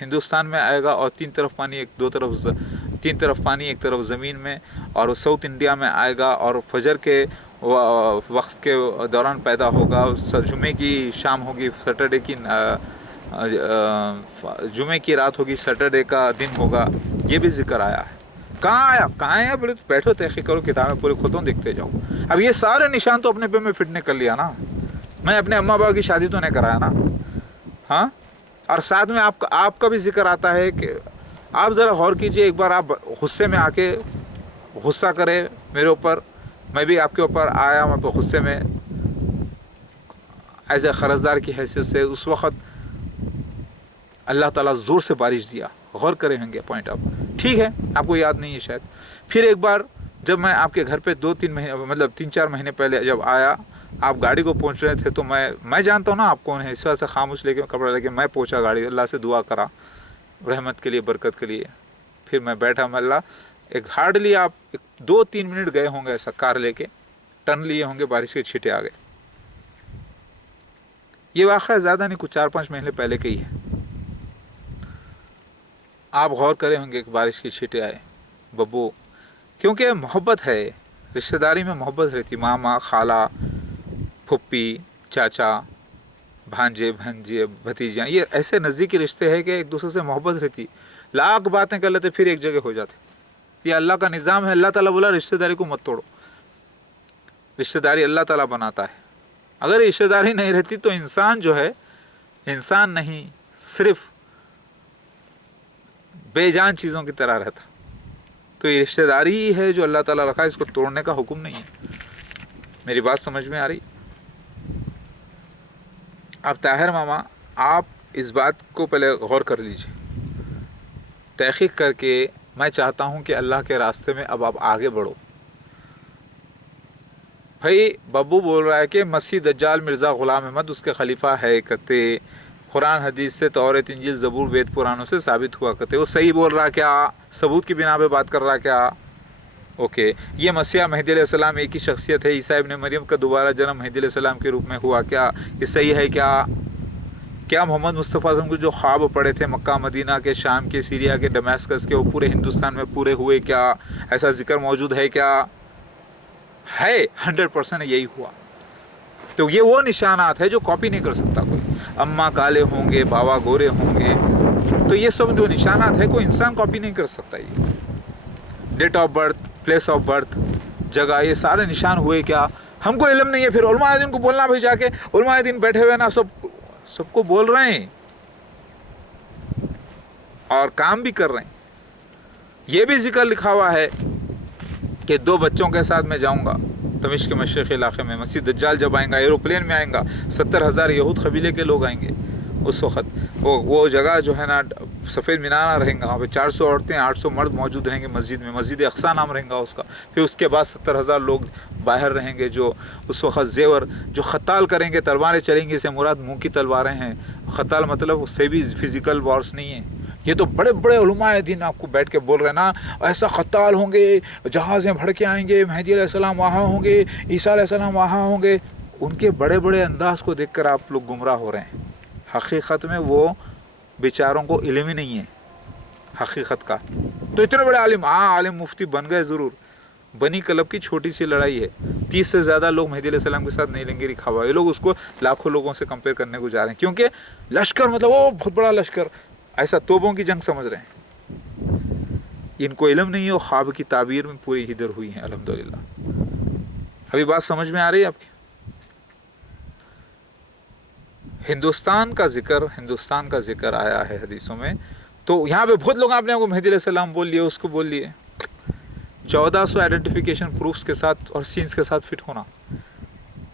ہندوستان میں آئے گا اور تین طرف پانی، تین طرف پانی، ایک طرف زمین میں، اور وہ ساؤتھ انڈیا میں آئے گا اور فجر کے وقت کے دوران پیدا ہوگا. جمعے کی شام ہوگی، سیٹرڈے کی جمعے کی رات ہوگی، سیٹرڈے کا دن ہوگا. یہ بھی ذکر آیا ہے. کہاں آیا بولے تو بیٹھو تحقیق کرو، کتابیں پورے کھولتا ہوں دیکھتے جاؤ. اب یہ سارے نشان تو اپنے پہ میں فٹ نے کر لیا نا. میں اپنے اماں ابا کی شادی تو نہیں کرایا نا. ہاں، اور ساتھ میں آپ کا بھی ذکر آتا ہے کہ آپ ذرا غور کیجئے. ایک بار آپ غصے میں آ کے غصہ کرے میرے اوپر، میں بھی آپ کے اوپر آیا وہاں پہ غصے میں ایز اے قرضدار کی حیثیت سے. اس وقت اللہ تعالیٰ زور سے بارش دیا. غور کرے ہوں گے پوائنٹ آپ. ٹھیک ہے، آپ کو یاد نہیں ہے شاید. پھر ایک بار جب میں آپ کے گھر پہ 2-3 مہینے، مطلب 3-4 مہینے پہلے جب آیا، آپ گاڑی کو پہنچ رہے تھے، تو میں جانتا ہوں نا آپ کون ہے، اس وجہ سے خاموش لے کے کپڑا لے کے میں پہنچا گاڑی. اللہ سے دعا کرا رحمت کے لیے، برکت کے لیے. پھر میں بیٹھا. میں اللہ ایک ہارڈلی آپ 2-3 منٹ گئے ہوں گے ایسا کار لے کے، ٹرن لیے ہوں گے، بارش کے چھینٹے آ گئے. یہ واقعہ زیادہ نہیں، کچھ 4-5 مہینے پہلے کے ہی ہے. آپ غور کرے ہوں گے کہ بارش کی چھینٹے آئے ببو، کیونکہ محبت ہے. رشتہ داری میں محبت رہتی. ماما، خالہ، پھپھی، چاچا، بھانجے، بھنجے، بھتیجیاں، یہ ایسے نزدیکی رشتے ہیں کہ ایک دوسرے سے محبت رہتی. لاکھ باتیں کر لیتے پھر ایک جگہ ہو جاتے. یہ اللہ کا نظام ہے. اللہ تعالیٰ بولا رشتہ داری کو مت توڑو. رشتہ داری اللہ تعالیٰ بناتا ہے. اگر رشتہ داری نہیں رہتی تو انسان جو ہے، انسان نہیں، صرف بے جان چیزوں کی طرح رہتا. تو یہ رشتہ داری ہی ہے جو اللہ تعالیٰ رکھا ہے، اس کو توڑنے کا حکم نہیں ہے. میری بات سمجھ میں آ رہی؟ اب طاہر ماما، آپ اس بات کو پہلے غور کر لیجئے، تحقیق کر کے. میں چاہتا ہوں کہ اللہ کے راستے میں اب آپ آگے بڑھو. بھائی ببو بول رہا ہے کہ مسیح دجال مرزا غلام احمد اس کے خلیفہ ہے کہتے. قرآن حدیث سے، تورات، انجیل، زبور، وید پرانوں سے ثابت ہوا کرتے. وہ صحیح بول رہا کیا؟ ثبوت کی بنا پہ بات کر رہا کیا؟ اوکے. یہ مسیح مہدی علیہ السلام ایک ہی شخصیت ہے. عیسیٰ ابن مریم کا دوبارہ جنم مہدی علیہ السلام کے روپ میں ہوا کیا؟ یہ صحیح ہے کیا؟ کیا محمد مصطفیٰ صلی اللہ علیہ وسلم کو جو خواب پڑے تھے مکہ مدینہ کے، شام کے، سیریا کے، ڈمیسکس کے، وہ پورے ہندوستان میں پورے ہوئے کیا؟ ایسا ذکر موجود ہے کیا؟ ہے. 100% یہی ہوا. تو یہ وہ نشانات ہے جو کاپی نہیں کر سکتا کوئی. اماں کالے ہوں گے، بابا گورے ہوں گے، تو یہ سب جو نشانات ہے کوئی انسان کاپی نہیں کر سکتا. یہ date of birth, place of birth, جگہ، یہ سارے نشان ہوئے کیا؟ ہم کو علم نہیں ہے. پھر علماء دین کو بولنا بھائی، جا کے علماء دین بیٹھے ہوئے نا، سب کو بول رہے ہیں اور کام بھی کر رہے ہیں. یہ بھی ذکر لکھا ہوا ہے کہ 2 بچوں کے ساتھ میں جاؤں گا دمشق کے مشرقی علاقے میں. مسیح دجال جب آئیں گا ایروپلین میں آئیں گا، 70,000 یہود قبیلے کے لوگ آئیں گے. اس وقت وہ جگہ جو ہے نا سفید مینارہ رہیں گا، وہاں پہ 400 عورتیں، 800 مرد موجود رہیں گے مسجد میں. مسجد اقصیٰ نام رہیں گا اس کا. پھر اس کے بعد 70,000 لوگ باہر رہیں گے جو اس وقت زیور جو قتال کریں گے، تلواریں چلیں گی. اسے مراد منہ کی تلواریں ہیں. قتال مطلب اس سے بھی فزیکل وارس نہیں ہے. یہ تو بڑے بڑے علماء دین آپ کو بیٹھ کے بول رہے ہیں نا، ایسا قتال ہوں گے، جہازیں بھڑ کے آئیں گے، مہدی علیہ السلام وہاں ہوں گے، عیسیٰ علیہ السلام وہاں ہوں گے. ان کے بڑے بڑے انداز کو دیکھ کر آپ لوگ گمراہ ہو رہے ہیں. حقیقت میں وہ بیچاروں کو علم ہی نہیں ہے حقیقت کا. تو اتنے بڑے عالم، عالم مفتی بن گئے ضرور. بنی کلب کی چھوٹی سی لڑائی ہے. 30 سے زیادہ لوگ مہدی علیہ السلام کے ساتھ نہیں لیں گے لکھا ہوا. یہ لوگ اس کو لاکھوں لوگوں سے کمپیئر کرنے کو جا رہے ہیں، کیونکہ لشکر مطلب وہ بہت بڑا لشکر، ایسا توبوں کی جنگ سمجھ رہے ہیں. ان کو علم نہیں ہے. وہ خواب کی تعبیر میں پوری ادھر ہوئی ہیں. الحمدللہ. ابھی بات سمجھ میں آ رہی ہے آپ کی؟ ہندوستان کا ذکر آیا ہے حدیثوں میں. تو یہاں پہ بہت لوگ اپنے آپ کو مہدی علیہ السلام بول لیے، اس کو بول لیے. 1400 آئیڈینٹیفیکیشن پروفس کے ساتھ اور سینس کے ساتھ فٹ ہونا.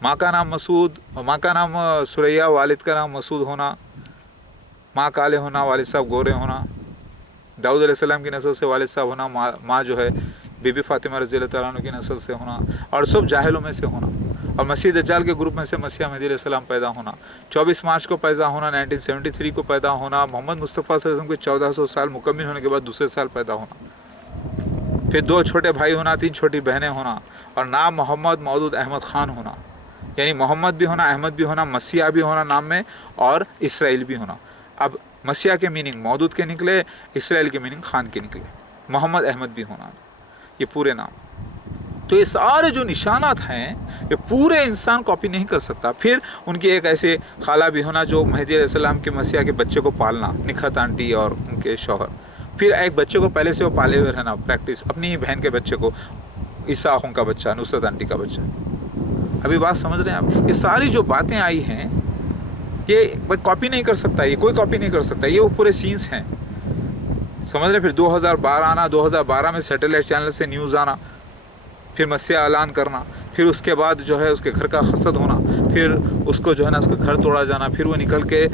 ماں کا نام مسعود، ماں کا نام سریا، والد کا نام مسعود ہونا، ماں کالے ہونا، والد صاحب گورے ہونا، داؤد علیہ السلام کی نسل سے والد صاحب ہونا، ماں جو ہے بی بی فاطمہ رضی اللہ تعالیٰ عنہ کی نسل سے ہونا، اور سب جاہلوں میں سے ہونا. اور مسیح دجال کے گروپ میں سے مسیح مہدی علیہ السلام پیدا ہونا. 24 مارچ کو پیدا ہونا، 1973 کو پیدا ہونا. محمد مصطفیٰ صلی اللہ علیہ وسلم کے 1400 سال مکمل ہونے کے بعد دوسرے سال پیدا ہونا. پھر 2 چھوٹے بھائی ہونا، 3 چھوٹی بہنیں ہونا، اور نام محمد مودود احمد خان ہونا. یعنی محمد بھی ہونا، احمد بھی ہونا، مسیح بھی ہونا نام میں، اور اسرائیل بھی ہونا. اب मसीहा के मीनिंग मौदूद के निकले, इसराइल के मीनिंग खान के निकले, मोहम्मद अहमद भी होना, ये पूरे नाम। तो ये सारे जो निशानात हैं ये पूरे इंसान कॉपी नहीं कर सकता। फिर उनकी एक ऐसे खाला भी होना जो मेहदी अलैहिस्सलाम के मसीहा के बच्चे को पालना, निखत आंटी और उनके शौहर। फिर एक बच्चे को पहले से वो पाले हुए रहना, प्रैक्टिस, अपनी ही बहन के बच्चे को, ईसा का बच्चा, नुसरत आंटी का बच्चा। अभी बात समझ रहे हैं आप? ये सारी जो बातें आई हैं ये कॉपी नहीं कर सकता, ये कोई कॉपी नहीं कर सकता, ये वो पूरे सीन्स हैं, समझ रहे? फिर 2012 आना, 2012 में सैटेलाइट चैनल से न्यूज़ आना, फिर मसीहा ऐलान करना, फिर उसके बाद जो है उसके घर का खसद होना, फिर उसको जो है ना उसका घर तोड़ा जाना, फिर वो निकल के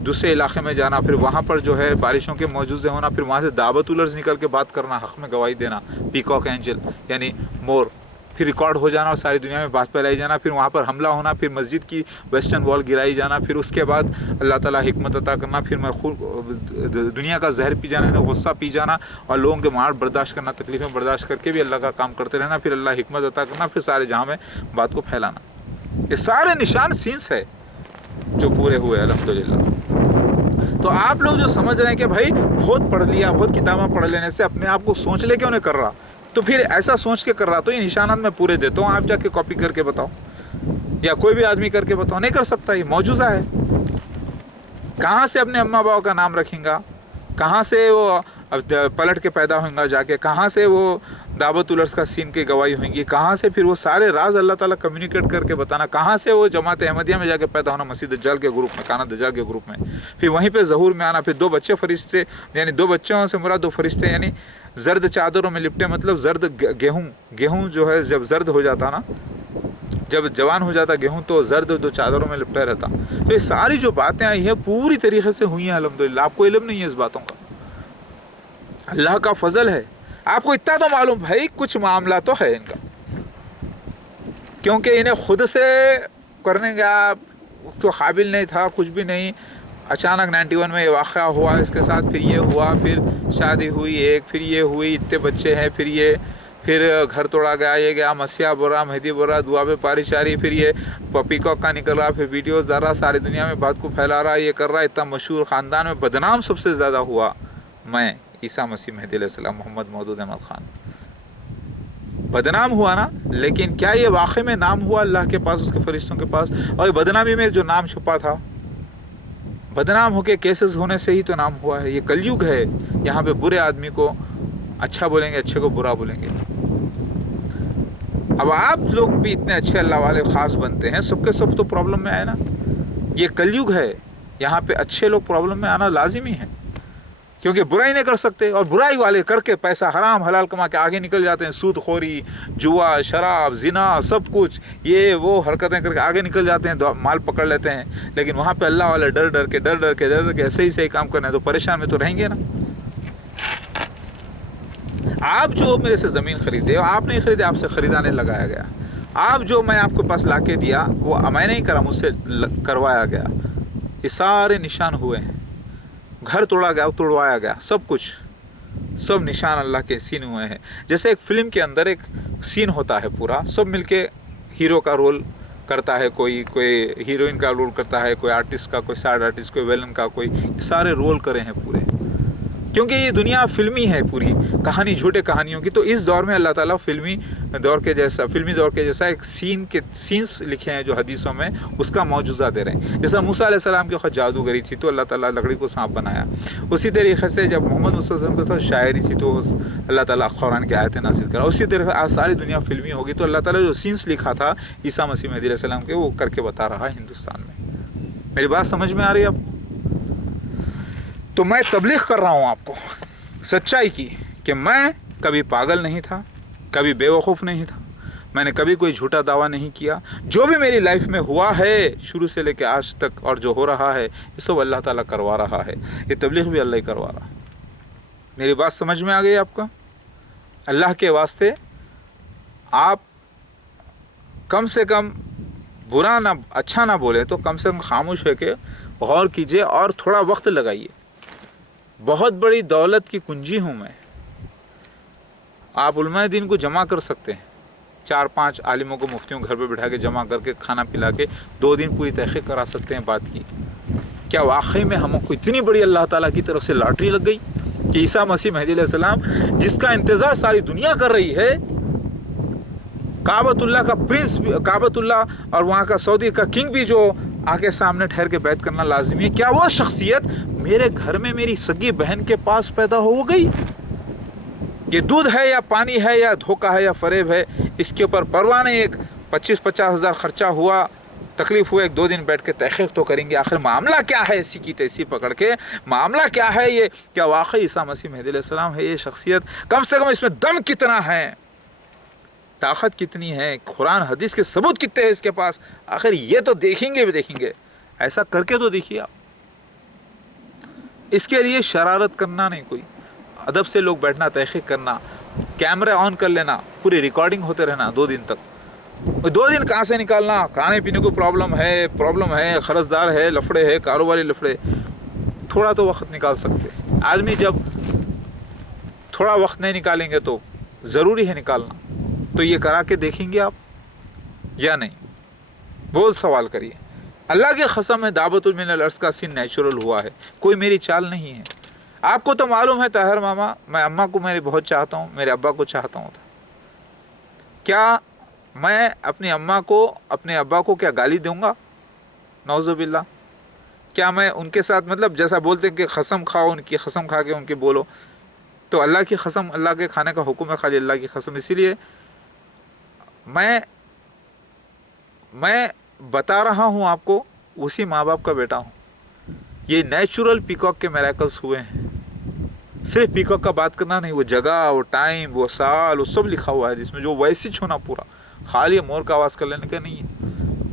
दूसरे इलाके में जाना, फिर वहाँ पर जो है बारिशों के मौजूद होना, फिर वहाँ से दावत उलर्स निकल के बात करना, हक़ में गवाही देना, पीकॉक एंजल यानी मोर, फिर रिकॉर्ड हो जाना और सारी दुनिया में बात फैलाई जाना, फिर वहाँ पर हमला होना, फिर मस्जिद की वेस्टर्न वॉल गिराई जाना, फिर उसके बाद अल्लाह ताला हिकमत अता करना, फिर मैं खुद दुनिया का जहर पी जाना, गुस्सा पी जाना और लोगों के मार बर्दाश्त करना, तकलीफ़ें बर्दाश्त करके भी अल्लाह का काम करते रहना, फिर अल्लाह हिकमत अता करना, फिर सारे जहाँ में बात को फैलाना। ये सारे निशान सीन्स है जो पूरे हुए अल्हम्दुलिल्लाह। तो आप लोग जो समझ रहे हैं कि भाई बहुत पढ़ लिया, बहुत किताबें पढ़ लेने से अपने आप को सोच ले क्यों नहीं कर रहा, तो फिर ऐसा सोच के कर रहा, तो ये निशानात मैं पूरे देता हूँ, आप जाके कॉपी करके बताओ या कोई भी आदमी करके बताओ, नहीं कर सकता, ये मौजूदा है। कहाँ से अपने अम्मा बाबा का नाम रखेगा, कहाँ से वो अब पलट के पैदा होंगे जाके, कहाँ से वो दावत उलर्स का सीन की गवाही होंगी, कहाँ से फिर वो सारे राज अल्लाह ताला कम्युनिकेट करके बताना, कहाँ से वो जमात अहमदिया में जाके पैदा होना, मसीह दज्जाल के ग्रुप में, काना दज्जाल के ग्रुप में, फिर वहीं पे ज़हूर में आना, फिर 2 बच्चे फरिश्ते, यानी 2 बच्चों से मुराद 2 फरिश्ते, यानी जर्द चादरों में लिपटे, मतलब जर्द गेहूँ जो है जब जर्द हो जाता ना, जब जवान हो जाता गेहूँ तो जर्द 2 चादरों में लिपटा रहता। तो ये सारी जो बातें आई हैं पूरी तरीके से हुई हैं अल्हम्दुलिल्लाह। आपको इल्म नहीं है इस बातों का, अल्लाह का फजल है। आपको इतना तो मालूम भाई कुछ मामला तो है इनका, क्योंकि इन्हें खुद से करने का तो काबिल नहीं था, कुछ भी नहीं। अचानक 91 में ये वाक़या हुआ इसके साथ, फिर ये हुआ, फिर शादी हुई एक, फिर ये हुई, इतने बच्चे हैं, फिर घर तोड़ा गया, ये गया, मसीहा बोरा, मेहदी बोरा, दुआ पे पारी शारी, फिर ये पीकॉक का निकल रहा, फिर वीडियोस डाल रहा, सारी दुनिया में बात को फैला रहा, ये कर रहा, इतना मशहूर ख़ानदान में बदनाम सबसे ज़्यादा हुआ मैं, ईसा मसीह मेहदी अलैहिस्सलाम, मोहम्मद मौदूद अहमद ख़ान बदनाम हुआ ना। लेकिन क्या ये वाक़ई में नाम हुआ अल्लाह के पास, उसके फरिश्तों के पास? और बदनामी में जो नाम छुपा था, बदनाम होके केसेस होने से ही तो नाम हुआ है। ये कलयुग है, यहाँ पे बुरे आदमी को अच्छा बोलेंगे, अच्छे को बुरा बोलेंगे। अब आप लोग भी इतने अच्छे अल्लाह वाले ख़ास बनते हैं, सबके सब तो प्रॉब्लम में आए ना। ये कलयुग है, यहाँ पे अच्छे लोग प्रॉब्लम में आना लाजिमी है, क्योंकि बुराई नहीं कर सकते और बुराई वाले करके पैसा हराम हलाल कमा के आगे निकल जाते हैं। सूद खोरी, जुआ, शराब, जिना, सब कुछ ये वो हरकतें करके आगे निकल जाते हैं, माल पकड़ लेते हैं। लेकिन वहाँ पे अल्लाह वाले डर डर के ऐसे ही सही काम करने हैं, तो परेशान में तो रहेंगे ना। आप जो मेरे से ज़मीन खरीदे, आप नहीं खरीदे, आपसे ख़रीदाने लगाया गया। आप जो मैं आपके पास ला के दिया वो मैं नहीं करा, मुझसे करवाया गया। ये सारे निशान हुए हैं, घर तोड़ा गया, तोड़वाया गया, सब कुछ, सब निशान अल्लाह के सीन हुए हैं। जैसे एक फ़िल्म के अंदर एक सीन होता है पूरा, सब मिलके हीरो का रोल करता है, कोई हीरोइन का रोल करता है, कोई आर्टिस्ट का, कोई साइड आर्टिस्ट, कोई विलन का, कोई सारे रोल करे हैं पूरे, क्योंकि ये दुनिया फिल्मी है, पूरी कहानी झूठे कहानियों की। तो इस दौर में अल्लाह ताला फिल्मी दौर के जैसा एक सीन्स लिखे हैं जो हदीसों में, उसका मौजूदा दे रहे हैं। जैसा मूसा अलैहिस्सलाम के वक्त जादूगरी थी तो अल्लाह ताला लकड़ी को सांप बनाया, उसी तरीके से जब मोहम्मद मुस्तफ़ा के साथ शायरी थी तो अल्लाह ताला कुरान की आयतें नाज़िल करा। उसी तरीके से आज सारी दुनिया फिल्मी होगी, तो अल्लाह ताला जो सीन्स लिखा था ईसा मसीह मेहदी अलैहिस्सलाम के, वो करके बता रहा है हिंदुस्तान में। मेरी बात समझ में आ रही है अब? तो मैं तबलीग कर रहा हूँ आपको सच्चाई की, कि मैं कभी पागल नहीं था, कभी बेवकूफ़ नहीं था, मैंने कभी कोई झूठा दावा नहीं किया। जो भी मेरी लाइफ में हुआ है शुरू से लेकर आज तक, और जो हो रहा है, ये सब अल्लाह ताला करवा रहा है। ये तबलीग भी अल्लाह ही करवा रहा है। मेरी बात समझ में आ गई आपका? अल्लाह के वास्ते आप कम से कम बुरा ना, अच्छा ना बोले, तो कम से कम खामोश होकर गौर कीजिए और थोड़ा वक्त लगाइए। बहुत बड़ी दौलत की कुंजी हूँ मैं। आप उलमाए दीन को जमा कर सकते हैं, 4-5 आलिमों को, मुफ्तियों घर पे बिठा के जमा करके, खाना पिला के 2 दिन पूरी तहक़ीक़ करा सकते हैं बात की। क्या वाकई में हमको इतनी बड़ी अल्लाह ताला की तरफ से लॉटरी लग गई कि ईसा मसीह मेहदी अलैहिस्सलाम, जिसका इंतज़ार सारी दुनिया कर रही है, काबतुल्लाह का प्रिंस, काबतुल्लाह और वहाँ का सऊदी का किंग भी जो आके सामने ठहर के बैत करना लाजिमी है, क्या वो शख्सियत मेरे घर में मेरी सगी बहन के पास पैदा हो गई? ये दूध है या पानी है या धोखा है या फरेब है, इसके ऊपर परवाह नहीं। एक 25-50 हज़ार खर्चा हुआ, तकलीफ हुआ, 1-2 दिन बैठ के तहक़ीक़ तो करेंगे आखिर मामला क्या है, ऐसी की तैसी पकड़ के मामला क्या है, ये क्या वाकई ईसा मसीह मेहदी अलैहिस्सलाम है? ये शख्सियत कम से कम इसमें दम कितना है, ताकत कितनी है, कुरान हदीस के सबूत कितने हैं इसके पास, आखिर ये तो देखेंगे भी देखेंगे। ऐसा करके तो देखिए आप। इसके लिए शरारत करना नहीं, कोई अदब से लोग बैठना, तहक़ीक़ करना, कैमरा ऑन कर लेना, पूरी रिकॉर्डिंग होते रहना 2 दिन तक। 2 दिन कहाँ से निकालना, खाने पीने को प्रॉब्लम है, खर्चदार है, लफड़े है, कारोबारी लफड़े, थोड़ा तो वक्त निकाल सकते। आदमी जब थोड़ा वक्त नहीं निकालेंगे तो ज़रूरी है निकालना, तो ये करा के देखेंगे आप या नहीं? बहुत सवाल करिए। अल्लाह की कसम है, दावतुल मिनल अर्ज़ का सीन नेचुरल हुआ है, कोई मेरी चाल नहीं है। आपको तो मालूम है ताहिर मामा, मैं अम्मा को मेरी बहुत चाहता हूँ, मेरे अब्बा को चाहता हूँ। क्या मैं अपनी अम्मा को, अपने अब्बा को क्या गाली दूंगा? नौज़ुबिल्लाह। क्या मैं उनके साथ, मतलब जैसा बोलते हैं कि कसम खाओ, उनकी कसम खा के उनकी बोलो, तो अल्लाह की कसम, अल्लाह के खाने का हुक्म है खाली अल्लाह की कसम। इसीलिए मैं बता रहा हूँ आपको, उसी माँ बाप का बेटा हूँ। ये नेचुरल पीकॉक के मिरेकल्स हुए हैं। सिर्फ पीकॉक का बात करना नहीं, वो जगह, वो टाइम, वो साल, वो सब लिखा हुआ है जिसमें, जो वैसे ही होना पूरा, खाली मोर का आवाज़ कर लेने का नहीं है,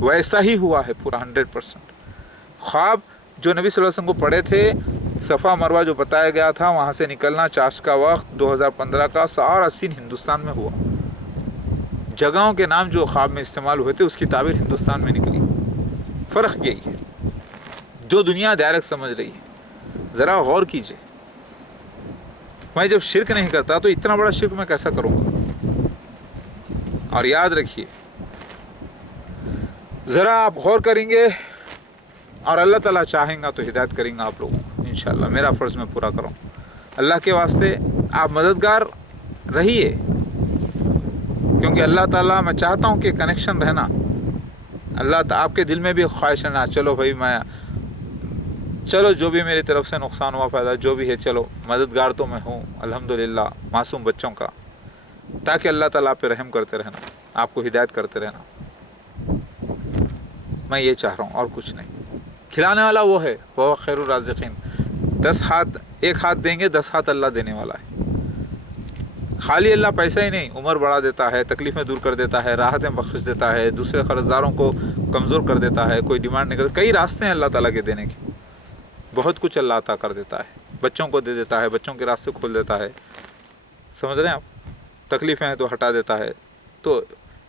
वैसा ही हुआ है पूरा 100%। ख्वाब जो नबी सल्लल्लाहु अलैहि वसल्लम को पढ़े थे, सफ़ा मरवा जो बताया गया था, वहाँ से निकलना, चाश का वक्त 2015 का, सारा सीन हिंदुस्तान में हुआ। जगहों के नाम जो ख्वाब में इस्तेमाल हुए थे, उसकी ताबीर हिंदुस्तान में निकली। फ़र्क यही है, जो दुनिया डायरेक्ट समझ रही है। ज़रा गौर कीजिए, मैं जब शिरक नहीं करता तो इतना बड़ा शिरक मैं कैसा करूँगा? और याद रखिए, ज़रा आप गौर करेंगे और अल्लाह ताला चाहेंगा तो हिदायत करेंगे आप लोगों को इंशाअल्लाह। मेरा फ़र्ज़ मैं पूरा करूँ। अल्लाह के वास्ते आप मददगार रहिए, क्योंकि अल्लाह ताला, मैं चाहता हूँ कि कनेक्शन रहना। अल्लाह आपके दिल में भी ख्वाहिश है ना, चलो भाई चलो जो भी मेरी तरफ से नुकसान हुआ, फ़ायदा जो भी है, चलो मददगार तो मैं हूँ अल्हम्दुलिल्लाह मासूम बच्चों का, ताकि अल्लाह ताला आप पे रहम करते रहना, आपको हिदायत करते रहना। मैं ये चाह रहा हूँ और कुछ नहीं। खिलाने वाला वो है, वह खैरुर राज़िक़ीन। 10 हाथ, एक हाथ देंगे, 10 हाथ अल्लाह देने वाला है। खाली अल्लाह पैसा ही नहीं, उम्र बढ़ा देता है, तकलीफ़ें दूर कर देता है, राहतें बख्श देता है, दूसरे कर्ज़दारों को कमज़ोर कर देता है, कोई डिमांड नहीं करता। कई रास्ते हैं अल्लाह ताला के देने के, बहुत कुछ अल्लाह अता कर देता है, बच्चों को दे देता है, बच्चों के रास्ते खोल देता है, समझ रहे हैं आप? तकलीफ़ें हैं तो हटा देता है। तो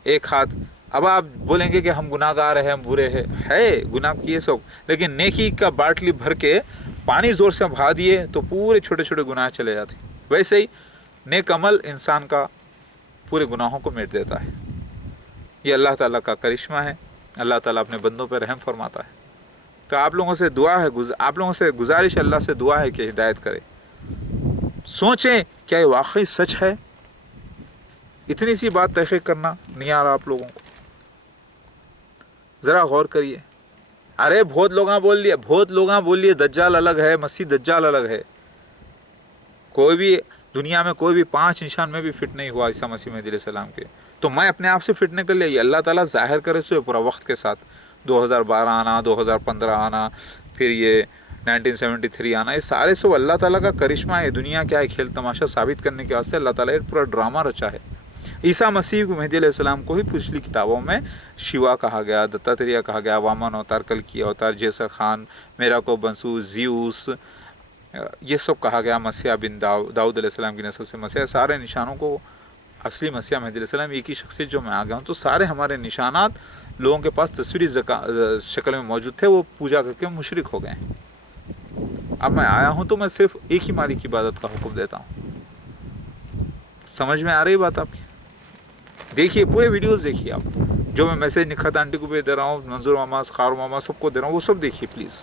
एक हाथ, अब आप बोलेंगे कि हम गुनाहगार हैं, हम बुरे हैं, है गुनाह किए सब, लेकिन नेकी का बाटली भर के पानी ज़ोर से बहा दिए तो पूरे छोटे छोटे गुनाह चले जाते। वैसे ही नेक अमल इंसान का पूरे गुनाहों को मिट देता है। ये अल्लाह ताला का करिश्मा है, अल्लाह ताला अपने बंदों पर रहम फरमाता है। तो आप लोगों से दुआ है, आप लोगों से गुजारिश, अल्लाह से दुआ है कि हिदायत करे। सोचें क्या ये वाकई सच है? इतनी सी बात तहक़ीक़ करना नहीं आ रहा आप लोगों को? ज़रा गौर करिए। अरे बहुत लोग बोल लिए दज्जाल अलग है, मसीह दज्जाल अलग है। कोई भी दुनिया में कोई भी 5 निशान में भी फिट नहीं हुआ ईसा मसीह मेहदी अलैहिस्सलाम के। तो मैं अपने आप से फिट नहीं कर लिया, ये अल्लाह ताला ज़ाहिर करे सो पूरा वक्त के साथ। 2012 आना, 2015 आना, फिर ये 1973 आना, ये सारे सब अल्लाह ताला का करिश्मा है। दुनिया क्या है, खेल तमाशा साबित करने के वास्ते अल्लाह ताला पूरा ड्रामा रचा है। ईसा मसीह को, मेहदी अलैहिस्सलाम को ही पिछली किताबों में शिवा कहा गया, दत्तात्रेय कहा गया, वामन अवतार, कल्कि अवतार, जेसर खान, मेराको बंसू, ज़्यूस, ये सब कहा गया। मसीह बिन दाऊद अलैहिस्सलाम की नस्ल से मसीह, सारे निशानों को असली मसीह मेहदी अलैहिस्सलाम एक ही शख्सियत जो मैं आ गया हूँ। तो सारे हमारे निशानात लोगों के पास तस्वीरी शक्ल में मौजूद थे, वो पूजा करके मुशरिक हो गए। अब मैं आया हूँ तो मैं सिर्फ एक ही मालिक की इबादत का हुक्म देता हूँ। समझ में आ रही बात आपकी? देखिए पूरे वीडियोस देखिए आप, जो मैं मैसेज निखत आंटी को भी दे रहा हूँ, मंजूर मामा, खारू मामा, सबको दे रहा हूँ, वो सब देखिए प्लीज़।